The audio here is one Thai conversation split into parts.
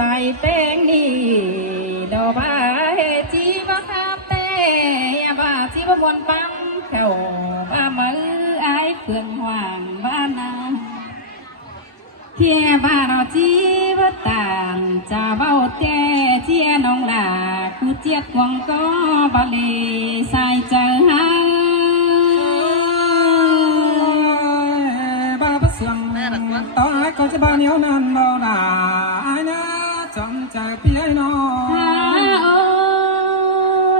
ใส่เต้งนี่ดอกบาเฮจีบาคาเต้ยาบาจีบมวนปั๊มเข้าบ้ามือไอ้เพื่อนห่างบ้านนาเที่ยบ้านเราจีบต่างจะเบ้าแก่เจียน้องหลาคูเจียดหวงก็บาลีใส่เจอหาบ้าประเสืองต่อให้เขาจะบ้านเหนียวนั่นบ่ได้นะจำใจเพียงน้องโอ้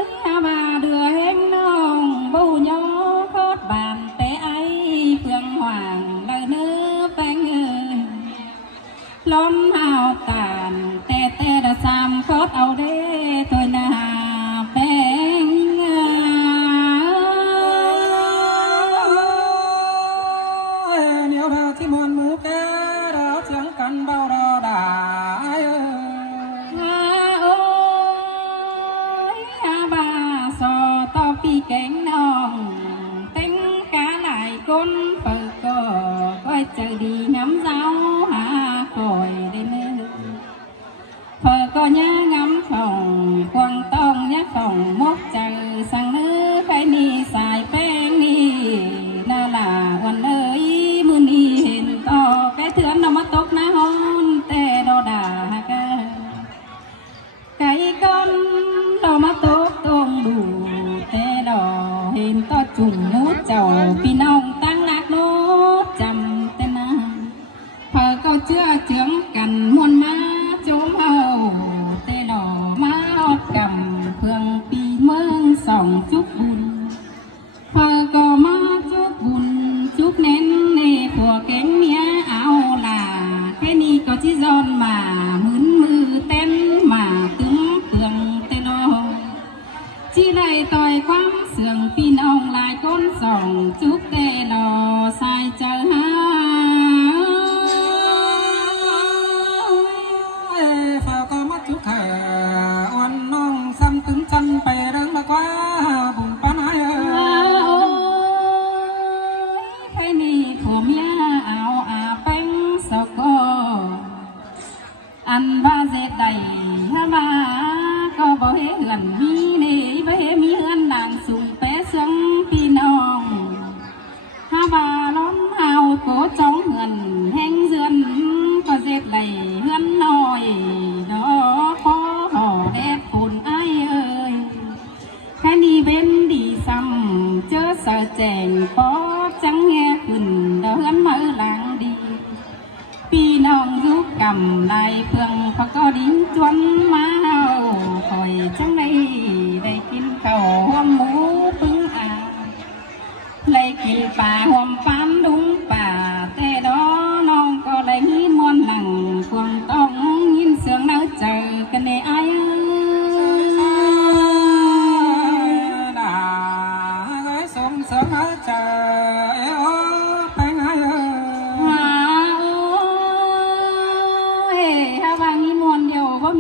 ยมาเดือเห็นน้องบูยอโคตรบานแต่ไอ้เพื่องห่างเลยเนื้อแป้งล้มเอาตานแต่ละสามโคตรเอาเด้ตัวหน้าแป้งเหนียวเราที่มวนหมูแก่เราเถียงกันเบาเราได้โอ้ยบาสอต่อปีแกงน้องเต็งกาหลายคนเปิดก็ก้อยเจอดีน้ำเจ้าหาคอยได้เนื้อเปิดก็ย่างำของควงต้องย่าของมกเจอสั่งเนื้อใครนี่สายแป้งนี่น่าละวันเอ้ยมือนี่เห็นต่อแกเถื่อนเรามาตกน้าฮอนแต่เราด่ากันไก่ก้อนเรามาตกตรงดูแต่เราเห็นต่อจุ่มมูเจ้าพี่น้องตั้งนักโน้จำแต่นานเพื่อก็เชื่อเชื่อกันมวนมาจุ่มเอาแต่เรามาอดกำเพื่องปีเมืองสองจุกบุญเพื่อก็มาจุกบุญจุกเน้นในผัวแกงเมียเอาล่ะแค่นี้ก็จิจอนมาหมุนมือเต้นมาตึงเพื่องแต่เราจีได้ต่อยความเสื่องพี่น้องหลายคนส่องจุกแต่รอสายเจอหาฝากก็มาจุกแข่วันน้องซ้ำตึงจันไปเรื่องมากกว่าบุญปันให้ใครนี่ผัวเมียเอาอาเป็งสกออันว่าเจ็ดใดฮะมาก็บ่เห็นมีนี่บ่เห็นมีเฮือนนางสูงเป๊ะซึ่งพี่น้องฮะบาล้อมเอาโกจ้องเฮือนแห้งเรือนก็เจ็ดใดเฮือนน้อยดอกพอห่อแดดฝนไอเอ้ยแค่นี้เป็นดีซ้ำเจอเสอแจงปอจังแง่ขึ้นดอกเฮือนมือหลังดีพี่น้องยุกกำไรเพื่องพก็ดิ้งจวนมาเอาคอยจังได้กินข้าวหัวหมูปึ้งอาเลยกินป่าหัวปานดุงป่าแต่ดอน้องก็เลยมีมวนหนังควงต้องยินเสียงเนื้อเจอกันในไอ้ด่าสมเสียงเนื้อเจอ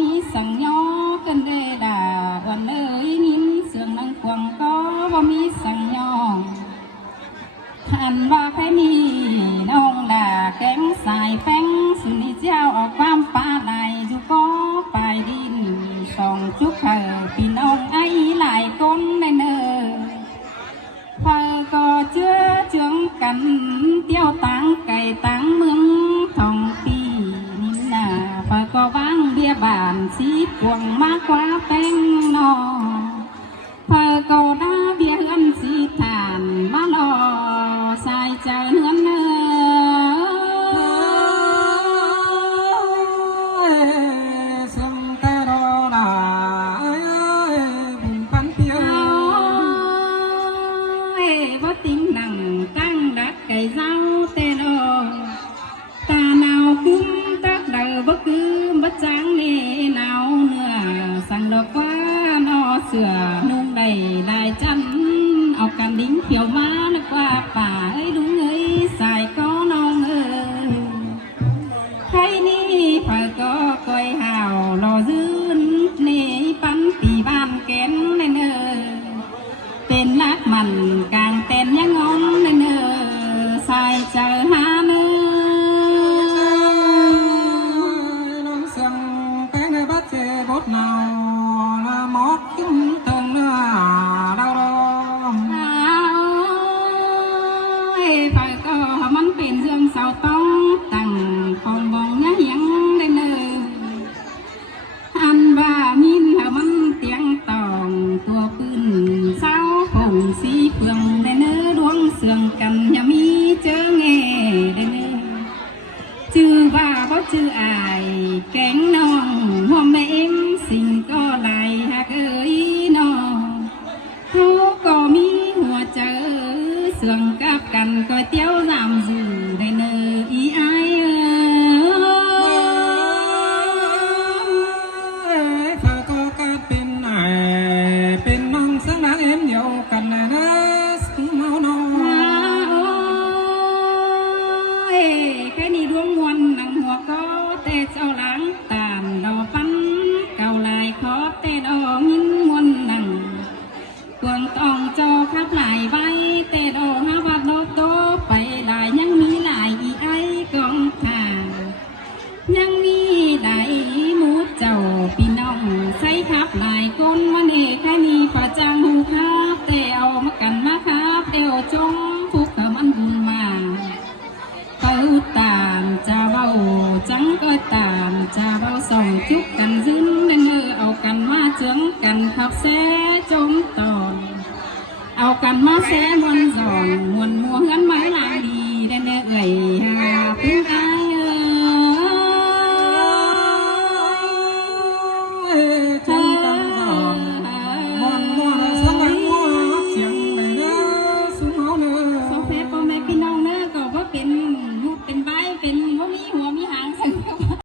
มีสังย่อกันเดดาวันเอ้ยยินเสียงนางควงก็บ่มีสังย่อหันว่าแค่มีน้องด่าแกงสายแป้งสุนิเจ้าออกความป่าไหลอยู่ก็ปลายดินส่องจุกเธอพี่น้องไอ้หลายคนในเนอพอก็เชื่อเชื่องกันเตี้ยวตังไก่ตังเมืองทองปีพอก็วางเบี้ยบานสีพวงมากกว่าแป้งนอพอก็ได้เบี้ยเงินสีฐานมาลอใส่ใจเนื้อเนื้อสมแต่รอได้บุญปันเปียวว่าติ้งหนังตั้งดักไก่เจ้าแต่รอตาหนาวคุ้มตักเดาบ่คือบ่จางเน่หนาวเนื้อสั่งดอกว่าหนอเสือนุ่งได้ลายจันเอากันดิ้งเขียวมานึกว่าป่าเอ้ยลุงเอ้ยสายก็น้องเอ้ยใครนี่เผอก็ก้อยห่าวรอยืนเน่ปันปีบ้านแกนในเนื้อเป็นนักมันกลางเต้นยังงอนในเนื้อสายเจอหาเนื้อ phải có món tiền dương sao tông tặng phòng vòng nhá hiếng lên nơi ăn và nhìn hở món tiếng tòng tua pưn sao hồng xí phường lên nơi đuông sườn cầm nhà mi chớ nghe lên nơi chữ và có chữ ai cánh non hôm nay em xin có lại hạt ơi nó thấu có mi hùa chớ sườn cáp cằn coi tiêu giảm dù đây nơ ý ai phải có cát bên này bên non sáng nắng em nhiều cần này nó mau non cái đi đuông muôn nắng mùa có tê sao lãng tàn đò văn cầu lại khó tê đò nghìn muôn nắng quần tòng cho khắp lại bay tê đò ha bát đô tô phải lại nhăng mi lại ý ai con thà nhăng mi đại mút chầu pi nong say khắp lại con văn hệ khai mi phà trang hù khắp tê ao mắc cằn mắc khắp đều trong phúc hợp ăn buồn mà câu tàn cha bao trắng coi tàn cha bao sòng chúc cần dưng nên ngơ ao cần ma trướng cần khắp xe trống tòn ao cần ma xe muôn giòn muôn mua ngắn máy lại